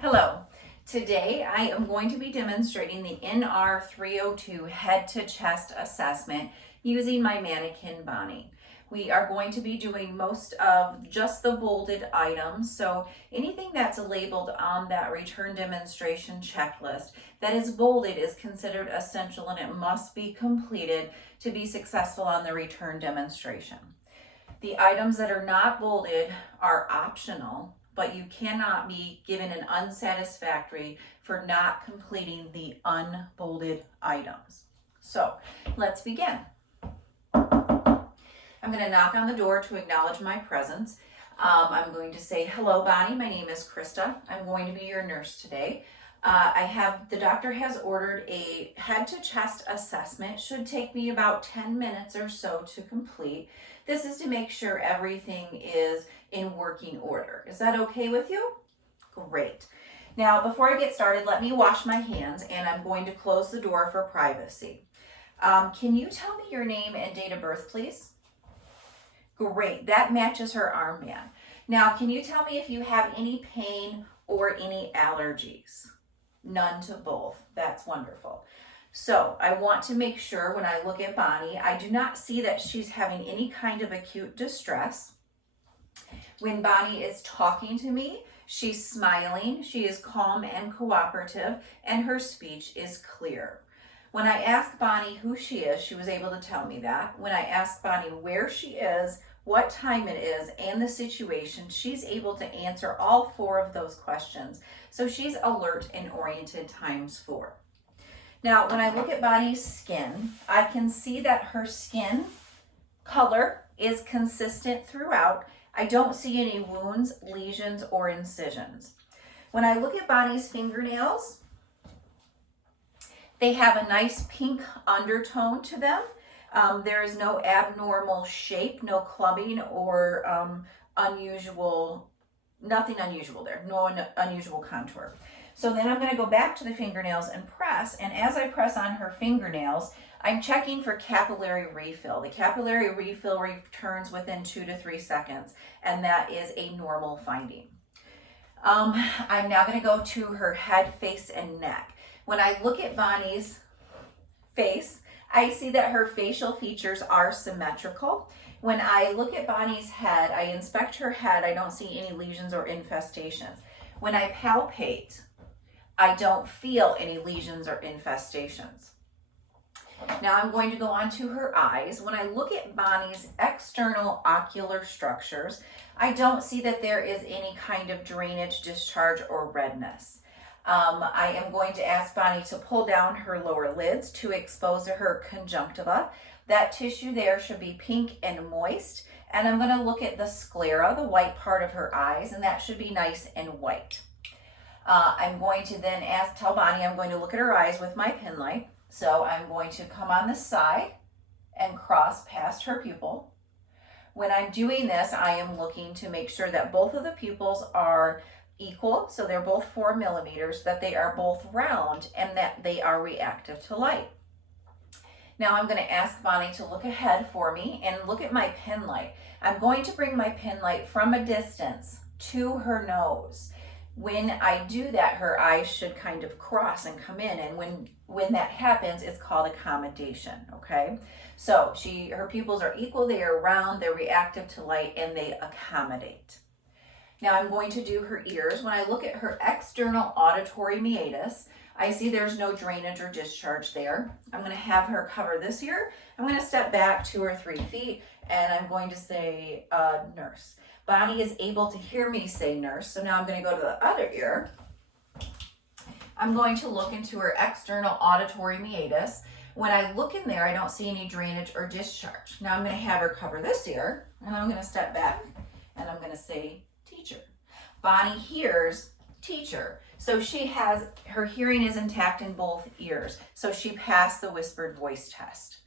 Hello. Today I am going to be demonstrating the NR302 head to chest assessment using my mannequin Bonnie. We are going to be doing most of just the bolded items, so anything that's labeled on that return demonstration checklist that is bolded is considered essential and it must be completed to be successful on the return demonstration. The items that are not bolded are optional, but you cannot be given an unsatisfactory for not completing the unbolded items. So let's begin. I'm going to knock on the door to acknowledge my presence. I'm going to say, hello, Bonnie. My name is Krista. I'm going to be your nurse today. The doctor has ordered a head to chest assessment. It should take me about 10 minutes or so to complete. This is to make sure everything is in working order. Is that okay with you? Great. Now, before I get started, let me wash my hands and I'm going to close the door for privacy. Can you tell me your name and date of birth, please? Great, that matches her armband. Now, can you tell me if you have any pain or any allergies? None to both. That's wonderful. So I want to make sure when I look at Bonnie, I do not see that she's having any kind of acute distress. When Bonnie is talking to me, she's smiling, she is calm and cooperative, and her speech is clear. When I ask Bonnie who she is, she was able to tell me that. When I ask Bonnie where she is, what time it is, and the situation, she's able to answer all 4 of those questions. So she's alert and oriented ×4. Now, when I look at Bonnie's skin, I can see that her skin color is consistent throughout. I don't see any wounds, lesions, or incisions. When I look at Bonnie's fingernails, they have a nice pink undertone to them. There is no abnormal shape, no clubbing or nothing unusual there, no unusual contour. So then I'm going to go back to the fingernails and press, and as I press on her fingernails, I'm checking for capillary refill. The capillary refill returns within 2 to 3 seconds, and that is a normal finding. I'm now going to go to her head, face, and neck. When I look at Bonnie's face, I see that her facial features are symmetrical. When I look at Bonnie's head, I inspect her head, I don't see any lesions or infestations. When I palpate, I don't feel any lesions or infestations. Now I'm going to go on to her eyes. When I look at Bonnie's external ocular structures, I don't see that there is any kind of drainage, discharge, or redness. I am going to ask Bonnie to pull down her lower lids to expose her conjunctiva. That tissue there should be pink and moist. And I'm going to look at the sclera, the white part of her eyes, and that should be nice and white. I'm going to then tell Bonnie I'm going to look at her eyes with my pen light. So I'm going to come on the side and cross past her pupil. When I'm doing this, I am looking to make sure that both of the pupils are equal, so they're both 4 millimeters, that they are both round, and that they are reactive to light. Now I'm going to ask Bonnie to look ahead for me and look at my pen light. I'm going to bring my pen light from a distance to her nose. When I do that, her eyes should kind of cross and come in, and when that happens, it's called accommodation, okay? So her pupils are equal, they are round, they're reactive to light, and they accommodate. Now I'm going to do her ears. When I look at her external auditory meatus, I see there's no drainage or discharge there. I'm going to have her cover this ear. I'm going to step back 2 or 3 feet, and I'm going to say nurse. Bonnie is able to hear me say nurse, so now I'm going to go to the other ear. I'm going to look into her external auditory meatus. When I look in there, I don't see any drainage or discharge. Now I'm going to have her cover this ear, and I'm going to step back, and I'm going to say teacher. Bonnie hears teacher. So her hearing is intact in both ears. So she passed the whispered voice test.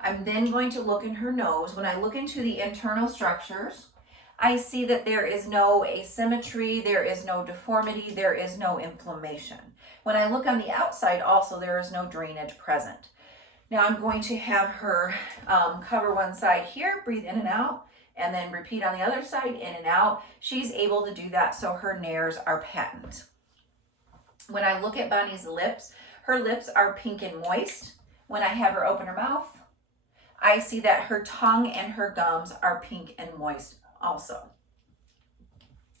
I'm then going to look in her nose. When I look into the internal structures, I see that there is no asymmetry, there is no deformity, there is no inflammation. When I look on the outside also, there is no drainage present. Now I'm going to have her cover one side here, breathe in and out, and then repeat on the other side, in and out. She's able to do that, so her nares are patent. When I look at Bonnie's lips, her lips are pink and moist. When I have her open her mouth, I see that her tongue and her gums are pink and moist also.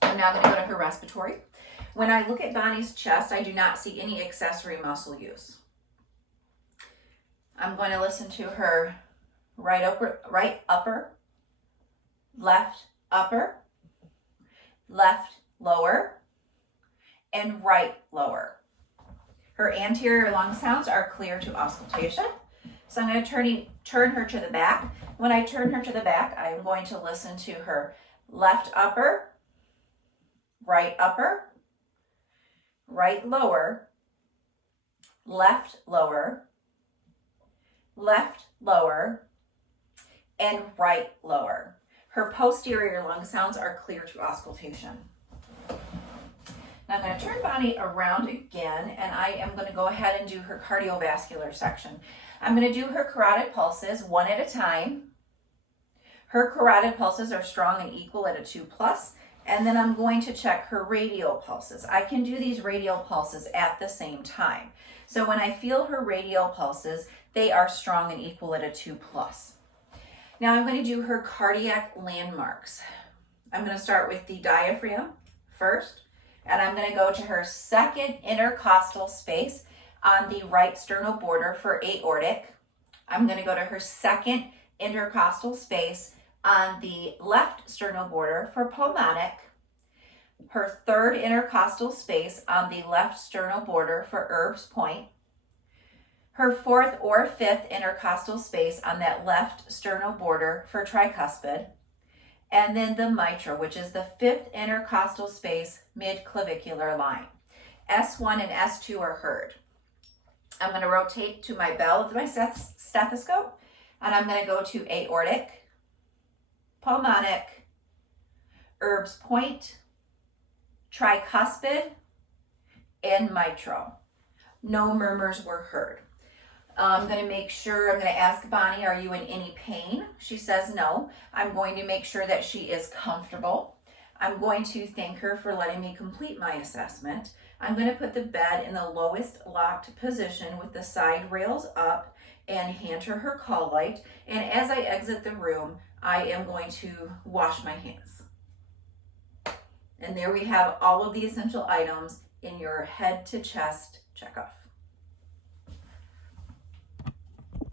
I'm now going to go to her respiratory. When I look at Bonnie's chest, I do not see any accessory muscle use. I'm going to listen to her right upper, left upper, left lower, and right lower. Her anterior lung sounds are clear to auscultation. So I'm going to turn her to the back. When I turn her to the back, I'm going to listen to her left upper, right lower, left lower, left lower, and right lower. Her posterior lung sounds are clear to auscultation. Now I'm going to turn Bonnie around again, and I am going to go ahead and do her cardiovascular section. I'm going to do her carotid pulses one at a time. Her carotid pulses are strong and equal at a 2+, and then I'm going to check her radial pulses. I can do these radial pulses at the same time. So when I feel her radial pulses, they are strong and equal at a 2+. Now I'm going to do her cardiac landmarks. I'm going to start with the diaphragm first, and I'm going to go to her second intercostal space on the right sternal border for aortic. I'm going to go to her second intercostal space on the left sternal border for pulmonic, her third intercostal space on the left sternal border for Erb's point, her fourth or fifth intercostal space on that left sternal border for tricuspid, and then the mitral, which is the fifth intercostal space mid-clavicular line. S1 and S2 are heard. I'm going to rotate to my bell of my stethoscope, and I'm going to go to aortic, pulmonic, Erb's point, tricuspid, and mitral. No murmurs were heard. I'm going to ask Bonnie, are you in any pain? She says no. I'm going to make sure that she is comfortable. I'm going to thank her for letting me complete my assessment. I'm going to put the bed in the lowest locked position with the side rails up and hand her her call light. And as I exit the room, I am going to wash my hands. And there we have all of the essential items in your head to chest checkup.